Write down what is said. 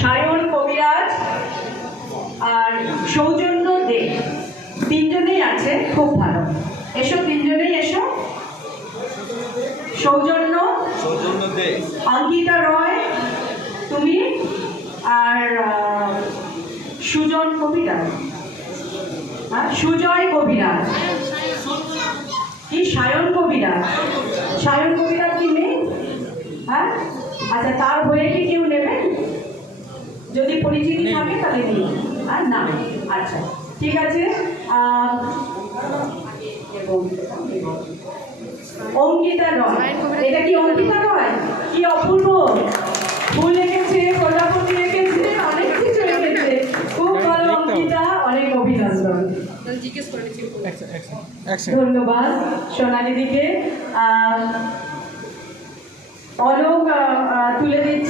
সায়ন কবিরাজ আর সৌজন্য দে, তিনজনেই আছে, খুব ভালো। এসো, তিনজনেই এসো। সৌজন্য দে, অঙ্কিতা রয়, তুমি, আর সুজন কবিরাজ, সুজয় কবিরাজ, কি সায়ন কবিরাজ? সায়ন কবিরাজ কি নেই? হ্যাঁ, আচ্ছা, তার হয়ে কি কেউ নেবেন? যদি পরিচিতি থাকে তাহলে নিন, আর না, আচ্ছা ঠিক আছে। অঙ্কিতা রয়, এটা কি অঙ্কিতা রয়? কি অপূর্ব ফুল রেখেছে, প্রজাপতি রেখেছে, অনেক কিছু রেখেছে, খুব ভালো অঙ্কিতা, অনেক অভিনন্দন। ধন্যবাদ সোনালি দিকে। অলোক তুলে দিচ্ছে।